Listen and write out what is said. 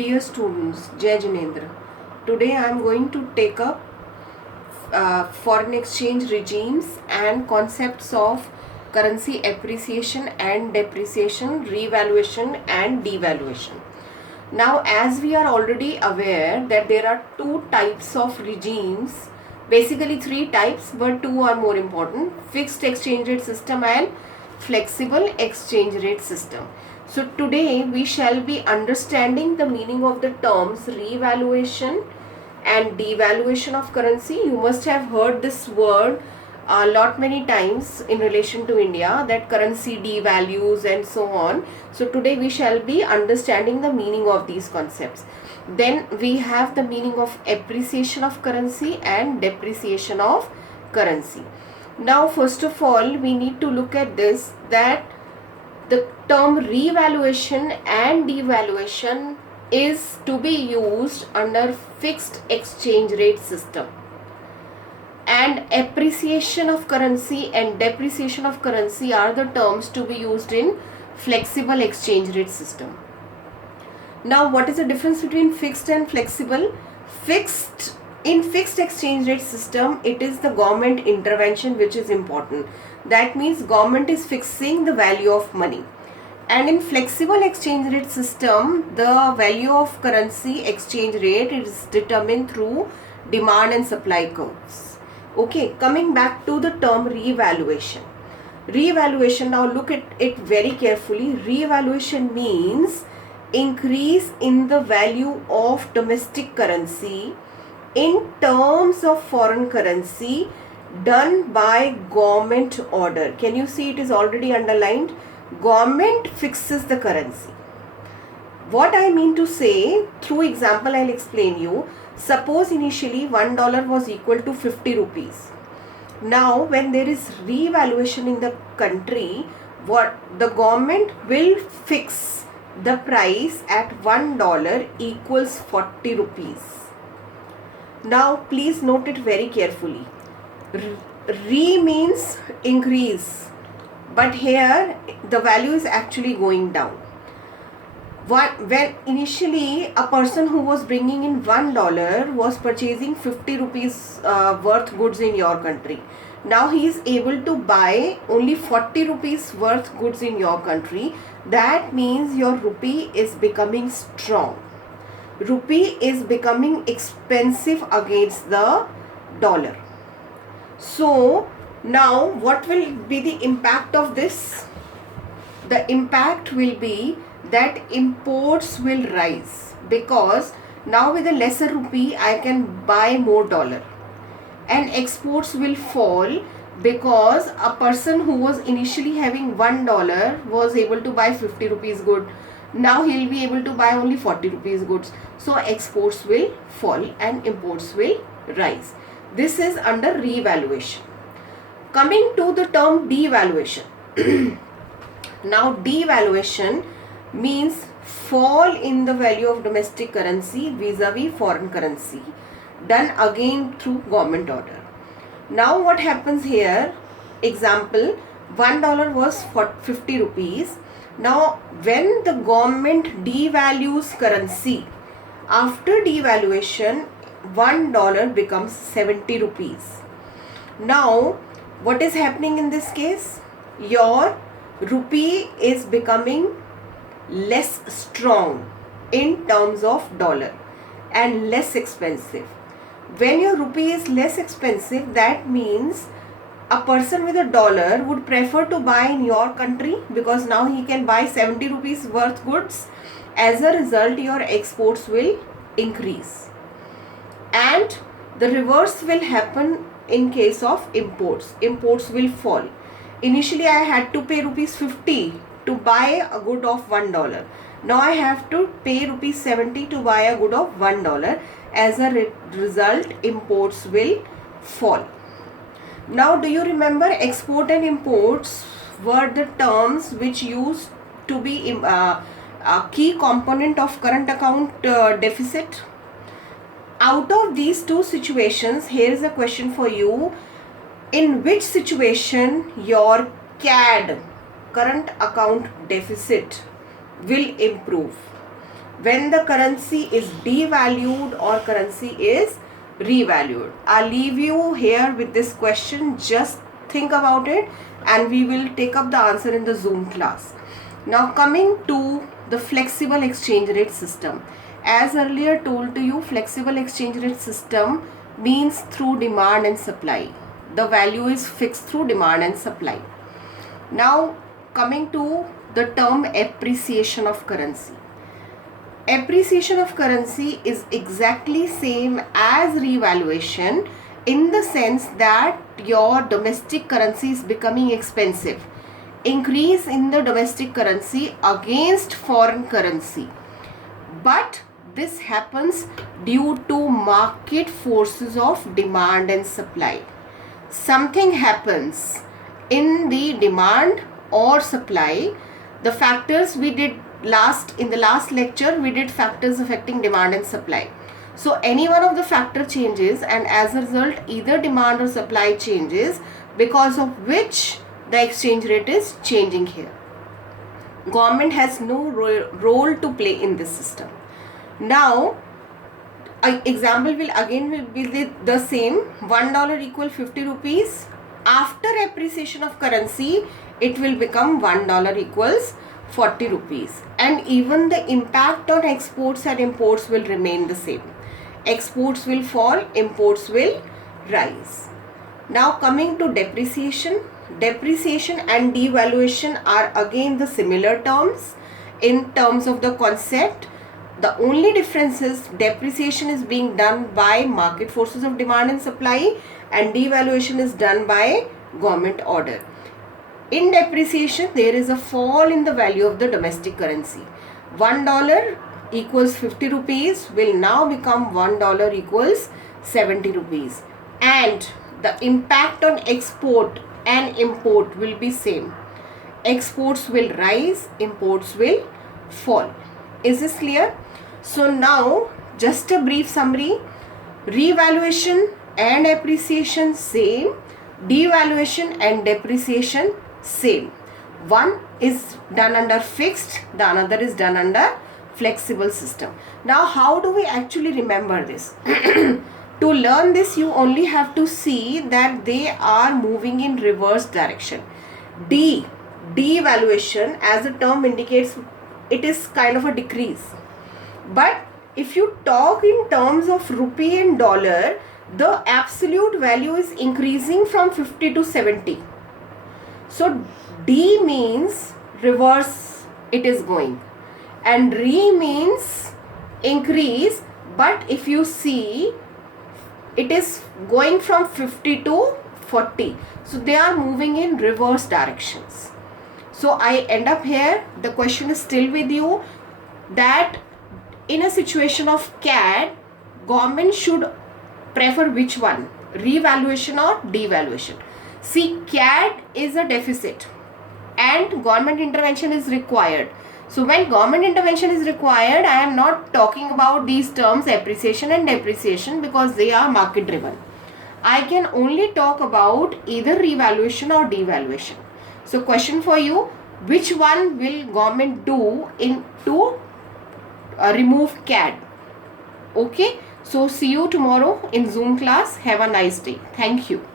Dear students, Jai Jinendra. Today I am going to take up foreign exchange regimes and concepts of currency appreciation and depreciation, revaluation and devaluation. Now, as we are already aware that there are two types of regimes, basically three types, but two are more important: fixed exchange rate system and flexible exchange rate system. So today we shall be understanding the meaning of the terms revaluation and devaluation of currency. You must have heard this word a lot many times in relation to India, that currency devalues and so on. So today we shall be understanding the meaning of these concepts. Then we have the meaning of appreciation of currency and depreciation of currency. Now first of all we need to look at this, that the term revaluation and devaluation is to be used under fixed exchange rate system, and appreciation of currency and depreciation of currency are the terms to be used in flexible exchange rate system. Now what is the difference between fixed and flexible? In fixed exchange rate system, it is the government intervention which is important. That means government is fixing the value of money. And in flexible exchange rate system, the value of currency exchange rate is determined through demand and supply curves. Okay, coming back to the term revaluation. Revaluation, now look at it very carefully. Revaluation means increase in the value of domestic currency in terms of foreign currency done by government order. Can you see it is already underlined? Government fixes the currency. What I mean to say, through example I'll explain you. Suppose initially $1 was equal to 50 rupees. Now when there is revaluation in the country, what the government will fix the price at $1 equals 40 rupees. Now please note it very carefully. Re means increase, but here the value is actually going down. When initially a person who was bringing in $1 was purchasing 50 rupees worth goods in your country. Now he is able to buy only 40 rupees worth goods in your country. That means your rupee is becoming strong. Rupee is becoming expensive against the dollar. So now what will be the impact of this? The impact will be that imports will rise, because now with a lesser rupee I can buy more dollar, and exports will fall because a person who was initially having $1 was able to buy 50 rupees good. Now he will be able to buy only 40 rupees goods. So exports will fall and imports will rise. This is under revaluation. Coming to the term devaluation. Now devaluation means fall in the value of domestic currency vis-a-vis foreign currency, done again through government order. Now what happens here? Example, $1 was 50 rupees. Now when the government devalues currency, after devaluation $1 becomes 70 rupees. Now what is happening in this case? Your rupee is becoming less strong in terms of dollar and less expensive. When your rupee is less expensive, that means a person with a dollar would prefer to buy in your country, because now he can buy 70 rupees worth goods. As a result, your exports will increase. And the reverse will happen in case of imports. Imports will fall. Initially I had to pay rupees 50 to buy a good of $1. Now I have to pay rupees 70 to buy a good of $1. As a result, imports will fall. Now do you remember export and imports were the terms which used to be a key component of current account deficit? Out of these two situations, here is a question for you. In which situation your CAD, current account deficit, will improve? when the currency is devalued or currency is revalued. I'll leave you here with this question. Just think about it and we will take up the answer in the Zoom class. Now coming to the flexible exchange rate system. As earlier told to you, flexible exchange rate system means through demand and supply. The value is fixed through demand and supply. Now coming to the term appreciation of currency. Appreciation of currency is exactly same as revaluation in the sense that your domestic currency is becoming expensive. Increase in the domestic currency against foreign currency. But this happens due to market forces of demand and supply. Something happens in the demand or supply. The factors we did in the last lecture, we did factors affecting demand and supply. So any one of the factor changes and as a result either demand or supply changes, because of which the exchange rate is changing here. Government has no role to play in this system. Now example will be the same. $1 equal 50 rupees. After appreciation of currency, it will become $1 equals 40 rupees. And even the impact on exports and imports will remain the same. Exports will fall, imports will rise. Now coming to depreciation. Depreciation and devaluation are again the similar terms in terms of the concept. The only difference is depreciation is being done by market forces of demand and supply and devaluation is done by government order. In depreciation, there is a fall in the value of the domestic currency. $1 equals 50 rupees will now become $1 equals 70 rupees. And the impact on export and import will be same. Exports will rise, imports will fall. Is this clear? So now just a brief summary. Revaluation and appreciation same. Devaluation and depreciation same. One is done under fixed, the another is done under flexible system. Now how do we actually remember this? To learn this, you only have to see that they are moving in reverse direction. Devaluation, as the term indicates, it is kind of a decrease. But if you talk in terms of rupee and dollar, the absolute value is increasing from 50 to 70. So D means reverse, it is going, and re means increase, but if you see it is going from 50 to 40. So they are moving in reverse directions. So I end up here. The question is still with you that in a situation of CAD, government should prefer which one, revaluation or devaluation. See, CAD is a deficit and government intervention is required. So when government intervention is required, I am not talking about these terms appreciation and depreciation because they are market driven. I can only talk about either revaluation or devaluation. So question for you, which one will government do to remove CAD? Okay, so see you tomorrow in Zoom class. Have a nice day. Thank you.